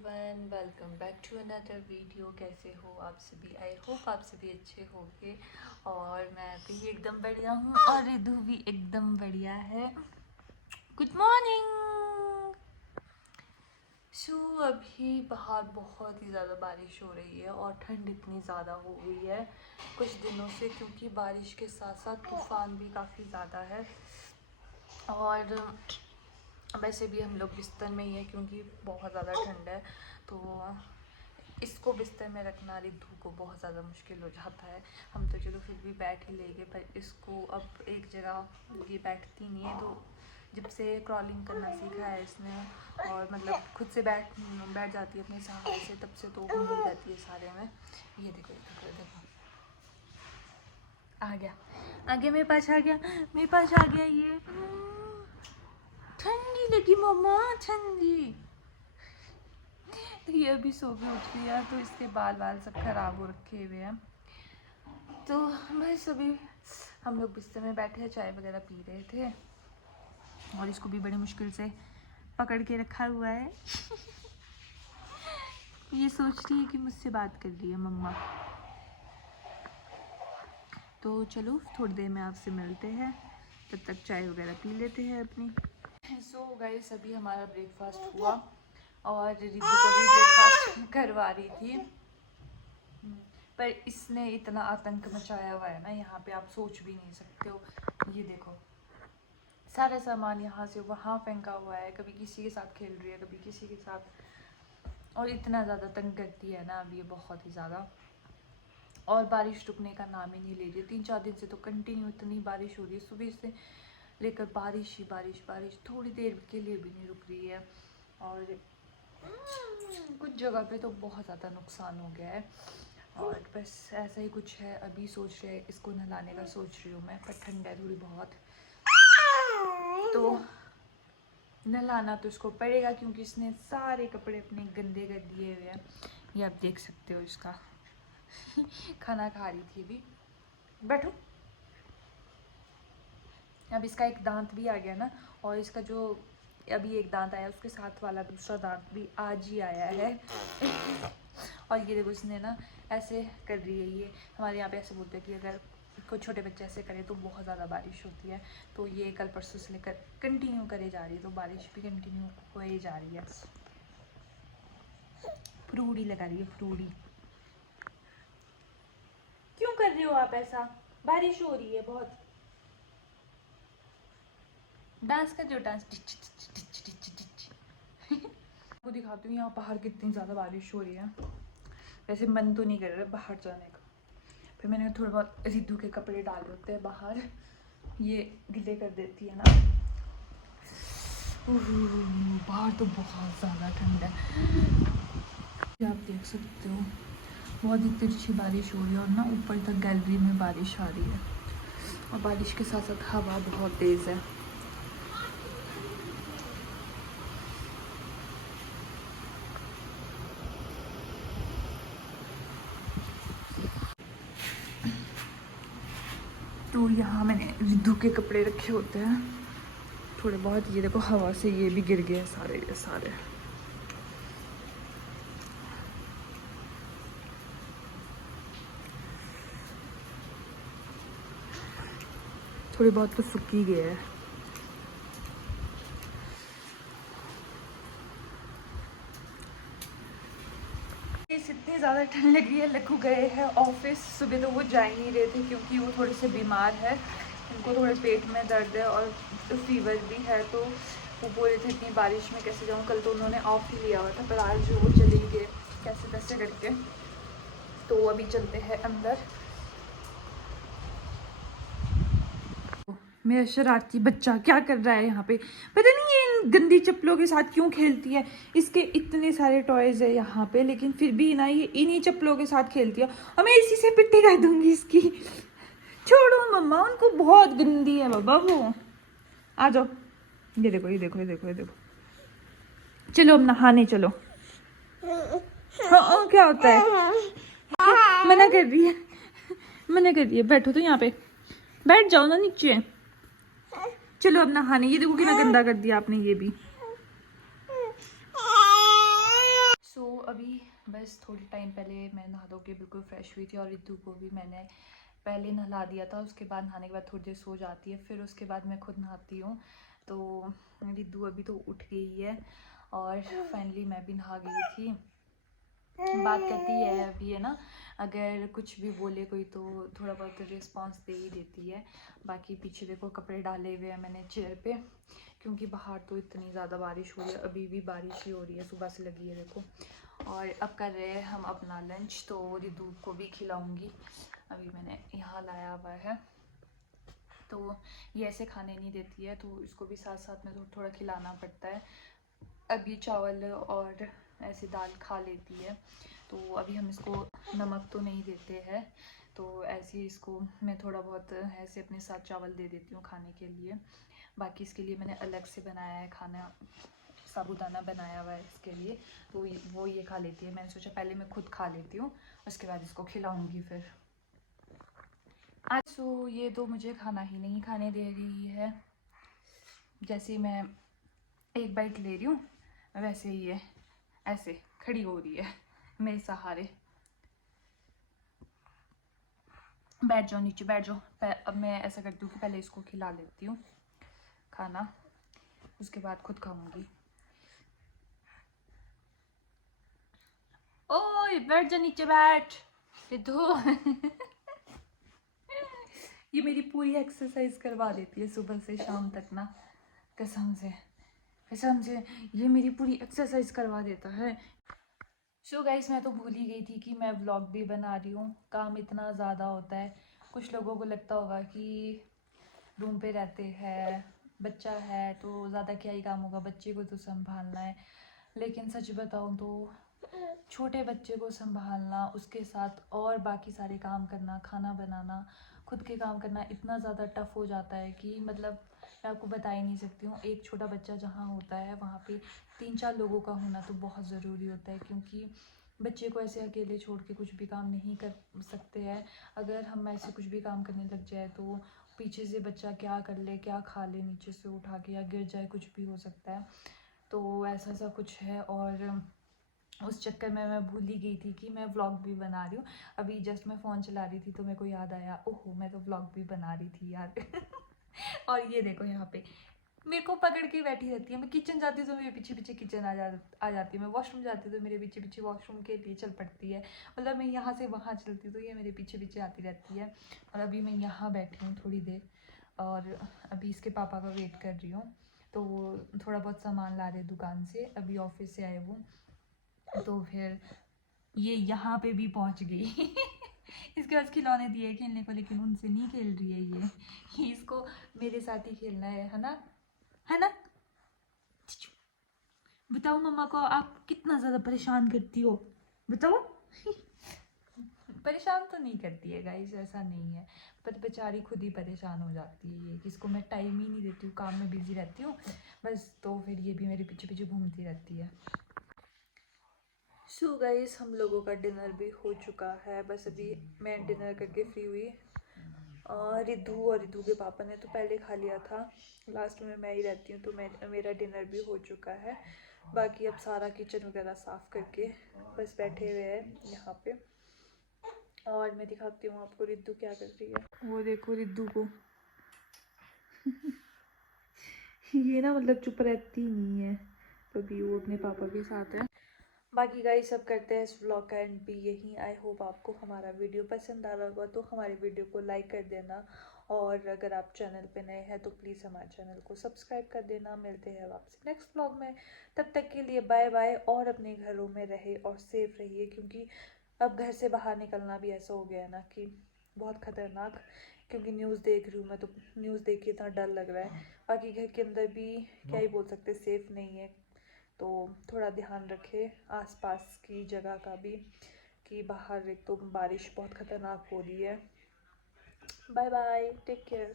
Everyone, welcome back to another video. कैसे हो आप सभी? आई होप आप सभी अच्छे होंगे और मैं भी एकदम बढ़िया हूँ और रिधु भी एकदम बढ़िया है। Good morning. अभी बाहर बहुत ही ज़्यादा बारिश हो रही है और ठंड इतनी ज़्यादा हो गई है कुछ दिनों से, क्योंकि बारिश के साथ साथ तूफ़ान भी काफ़ी ज़्यादा है। और वैसे भी हम लोग बिस्तर में ही है क्योंकि बहुत ज़्यादा ठंड है, तो इसको बिस्तर में रखना रिद्धू को बहुत ज़्यादा मुश्किल हो जाता है। हम तो चलो फिर भी बैठ ही लेंगे, पर इसको अब एक जगह ये बैठती नहीं है। तो जब से क्रॉलिंग करना सीखा है इसने और मतलब खुद से बैठ जाती है अपने सहारे से, तब से तो घूमती रहती है सारे में। ये देखो ये देखो ये देखो, आ गया मेरे पास, आ गया मेरे पास, आ गया ये। ठंडी लगी मम्मा, ठंडी। तो ये अभी सो के उठ गई है, तो इसके बाल सब खराब हो रखे हुए हैं। तो बस अभी हम लोग बिस्तर में बैठे चाय वगैरह पी रहे थे और इसको भी बड़ी मुश्किल से पकड़ के रखा हुआ है। ये सोच रही है कि मुझसे बात कर रही है मम्मा। तो चलो थोड़ी देर में आपसे मिलते हैं, तब तक चाय वगैरह पी लेते हैं अपनी। सो गाइस, अभी हमारा ब्रेकफास्ट हुआ और रिद्धू को भी ब्रेकफास्ट करवा रही थी, पर इसने इतना आतंक मचाया हुआ है ना यहाँ पे, आप सोच भी नहीं सकते हो। ये देखो सारा सामान यहाँ से वहाँ फेंका हुआ है, कभी किसी के साथ खेल रही है कभी किसी के साथ, और इतना ज़्यादा तंग करती है ना अब ये, बहुत ही ज़्यादा। और बारिश रुकने का नाम ही नहीं ले रही। 3-4 दिन से तो कंटिन्यू इतनी बारिश हो रही है, सुबह से लेकर बारिश ही बारिश बारिश, थोड़ी देर के लिए भी नहीं रुक रही है। और कुछ जगह पे तो बहुत ज़्यादा नुकसान हो गया है। और बस ऐसा ही कुछ है। अभी सोच रहे इसको नहलाने का सोच रही हूँ मैं, पर ठंड है थोड़ी बहुत, तो नहलाना तो इसको पड़ेगा क्योंकि इसने सारे कपड़े अपने गंदे कर दिए हुए हैं। ये आप देख सकते हो इसका। खाना खा रही थी अभी, बैठो। अब इसका एक दांत भी आ गया ना, और इसका जो अभी एक दांत आया उसके साथ वाला दूसरा दांत भी आज ही आया है। और ये देखो इसने ना ऐसे कर रही है। ये हमारे यहाँ पे ऐसे बोलते हैं कि अगर कोई छोटे बच्चे ऐसे करे तो बहुत ज़्यादा बारिश होती है। तो ये कल परसों से लेकर कंटिन्यू करे जा रही है, तो बारिश भी कंटिन्यू हो ही जा रही है। फ्रूडी लगा रही है, फ्रूडी। क्यों कर रहे हो आप ऐसा? बारिश हो रही है बहुत। डांस कर, जो डांस। आपको दिखाती हूँ यहाँ बाहर कितनी ज़्यादा बारिश हो रही है। वैसे मन तो नहीं कर रहा बाहर जाने का, फिर मैंने थोड़ा बहुत रिद्धू के कपड़े डाले होते हैं बाहर, ये गिले कर देती है ना। बाहर तो बहुत ज़्यादा ठंड है, आप देख सकते हो। बहुत ही तिरछी बारिश हो रही है और ना ऊपर तक गैलरी में बारिश आ रही है, और बारिश के साथ साथ हवा बहुत तेज़ है। तो यहाँ मैंने रिद्धू के कपड़े रखे होते हैं थोड़े बहुत। ये देखो हवा से ये भी गिर गए सारे ये सारे। थोड़े बहुत तो सूख ही गए हैं। इतनी ज़्यादा ठंड लग रही है। लखू गए हैं ऑफिस, सुबह तो वो जा ही नहीं रहे थे क्योंकि वो थोड़े से बीमार है, उनको थोड़े पेट में दर्द है और फीवर भी है। तो वो बोल रहे थे इतनी बारिश में कैसे जाऊँ। कल तो उन्होंने ऑफ ही लिया हुआ था, पर आज वो चले गए कैसे तैसे करके। तो अभी चलते हैं अंदर। मेरा शरारती बच्चा क्या कर रहा है यहाँ पे, पता नहीं ये इन गंदी चप्पलों के साथ क्यों खेलती है। इसके इतने सारे टॉयज है यहाँ पे, लेकिन फिर भी ना ये इन्हीं चप्पलों के साथ खेलती है, और मैं इसी से पिट्टी कर दूंगी इसकी। छोड़ो मम्मा, उनको बहुत गंदी है बाबा वो। आ जाओ, ये देखो ये देखो ये देखो ये देखो। चलो अब नहाने चलो। हाँ क्या होता है? मना कर रही है, मना कर रही है। बैठो तो यहाँ पे, बैठ जाओ ना नीचे। चलो अब नहाने। ये देखो कितना गंदा कर दिया आपने ये भी। अभी बस थोड़ी टाइम पहले मैं नहा धो के बिल्कुल फ्रेश हुई थी और रिद्धू को भी मैंने पहले नहला दिया था। उसके बाद नहाने के बाद थोड़ी देर सो जाती है, फिर उसके बाद मैं खुद नहाती हूँ। तो रिद्धू अभी तो उठ गई है और फाइनली मैं भी नहा गई थी। बात करती है अभी, है ना, अगर कुछ भी बोले कोई तो थोड़ा बहुत रिस्पांस दे ही देती है। बाकी पीछे देखो कपड़े डाले हुए हैं मैंने चेयर पे, क्योंकि बाहर तो इतनी ज़्यादा बारिश हो रही है, अभी भी बारिश ही हो रही है, सुबह से लगी है देखो। और अब कर रहे हैं हम अपना लंच, तो रिद्धू को भी खिलाऊंगी। अभी मैंने यहाँ लाया हुआ है, तो ये ऐसे खाने नहीं देती है, तो इसको भी साथ साथ में थोड़ा खिलाना पड़ता है। अभी चावल और ऐसे दाल खा लेती है, तो अभी हम इसको नमक तो नहीं देते हैं, तो ऐसे ही इसको मैं थोड़ा बहुत ऐसे अपने साथ चावल दे देती हूँ खाने के लिए। बाकी इसके लिए मैंने अलग से बनाया है खाना, साबूदाना बनाया हुआ है इसके लिए, तो वो ये खा लेती है। मैंने सोचा पहले मैं खुद खा लेती हूँ, उसके बाद इसको खिलाऊँगी फिर। आज तो ये तो मुझे खाना ही नहीं खाने दे रही है। जैसे मैं एक बाइट ले रही हूँ वैसे ही ये ऐसे खड़ी हो रही है मेरे सहारे। बैठ जाओ नीचे, बैठ जाओ। अब मैं ऐसा करती हूँ कि पहले इसको खिला लेती हूँ खाना, उसके बाद खुद खाऊंगी। ओए बैठ जा नीचे, बैठ रिद्धू। ये मेरी पूरी एक्सरसाइज करवा देती है सुबह से शाम तक ना, कसम से कसम से ये मेरी पूरी एक्सरसाइज करवा देता है। सो गाइस, मैं तो भूल ही गई थी कि मैं व्लॉग भी बना रही हूँ। काम इतना ज़्यादा होता है, कुछ लोगों को लगता होगा कि रूम पे रहते हैं, बच्चा है तो ज़्यादा क्या ही काम होगा, बच्चे को तो संभालना है। लेकिन सच बताऊँ तो छोटे बच्चे को संभालना, उसके साथ और बाकी सारे काम करना, खाना बनाना, खुद के काम करना इतना ज़्यादा टफ़ हो जाता है कि मतलब मैं आपको बता ही नहीं सकती हूँ। एक छोटा बच्चा जहाँ होता है वहाँ पे 3-4 लोगों का होना तो बहुत ज़रूरी होता है, क्योंकि बच्चे को ऐसे अकेले छोड़ के कुछ भी काम नहीं कर सकते हैं। अगर हम ऐसे कुछ भी काम करने लग जाए तो पीछे से बच्चा क्या कर ले, क्या खा ले नीचे से उठा के, या गिर जाए, कुछ भी हो सकता है। तो ऐसा सा कुछ है, और उस चक्कर में मैं भूल ही गई थी कि मैं व्लॉग भी बना रही हूँ। अभी जस्ट मैं फ़ोन चला रही थी तो मेरे को याद आया, ओहो मैं तो व्लॉग भी बना रही थी यार। और ये देखो यहाँ पे मेरे को पकड़ के बैठी रहती है। मैं किचन जाती हूँ तो मेरे पीछे पीछे किचन आ जाती है। मैं वॉशरूम जाती हूँ तो मेरे पीछे पीछे वॉशरूम के लिए चल पड़ती है। मतलब मैं यहाँ से वहाँ चलती हूँ तो ये मेरे पीछे पीछे आती रहती है। और अभी मैं यहाँ बैठी हूँ थोड़ी देर, और अभी इसके पापा का वेट कर रही हूँ। तो वो थोड़ा बहुत सामान ला रहे दुकान से, अभी ऑफिस से आए वो, तो फिर ये यहाँ पे भी पहुँच गई। इसके पास खिलौने दिए खेलने को, लेकिन उनसे नहीं खेल रही है ये इसको मेरे साथ ही खेलना है ना, है ना। बताओ मम्मा को आप कितना ज़्यादा परेशान करती हो, बताओ। परेशान तो नहीं करती है गाइस, ऐसा नहीं है, पर बेचारी खुद ही परेशान हो जाती है ये, किसको मैं टाइम ही नहीं देती हूँ, काम में बिजी रहती हूँ बस, तो फिर ये भी मेरे पीछे पीछे घूमती रहती है। सो गाइस, हम लोगों का डिनर भी हो चुका है, बस अभी मैं डिनर करके फ्री हुई। रिद्धू और रिद्धू के पापा ने तो पहले खा लिया था, लास्ट में मैं ही रहती हूँ, तो मेरा डिनर भी हो चुका है। बाकी अब सारा किचन वगैरह साफ़ करके बस बैठे हुए हैं यहाँ पे, और मैं दिखाती हूँ आपको रिद्धू क्या कर रही है। वो देखो रिद्धू को। ये ना मतलब चुप रहती नहीं है, तो अभी वो अपने पापा के साथ है। बाकी गाइस सब करते हैं इस व्लॉग का एंड भी यहीं। आई होप आपको हमारा वीडियो पसंद आ रहा होगा, तो हमारे वीडियो को लाइक कर देना, और अगर आप चैनल पे नए हैं तो प्लीज़ हमारे चैनल को सब्सक्राइब कर देना। मिलते हैं आपसे नेक्स्ट व्लॉग में, तब तक के लिए बाय बाय, और अपने घरों में रहे और सेफ रहिए, क्योंकि अब घर से बाहर निकलना भी ऐसा हो गया है ना कि बहुत ख़तरनाक, क्योंकि न्यूज़ देख रही हूँ मैं, तो न्यूज़ देख के इतना डर लग रहा है। बाकी घर के अंदर भी क्या ही बोल सकते, सेफ़ नहीं है, तो थोड़ा ध्यान रखें आसपास की जगह का भी, कि बाहर एक तो बारिश बहुत ख़तरनाक हो रही है। Bye bye, take care.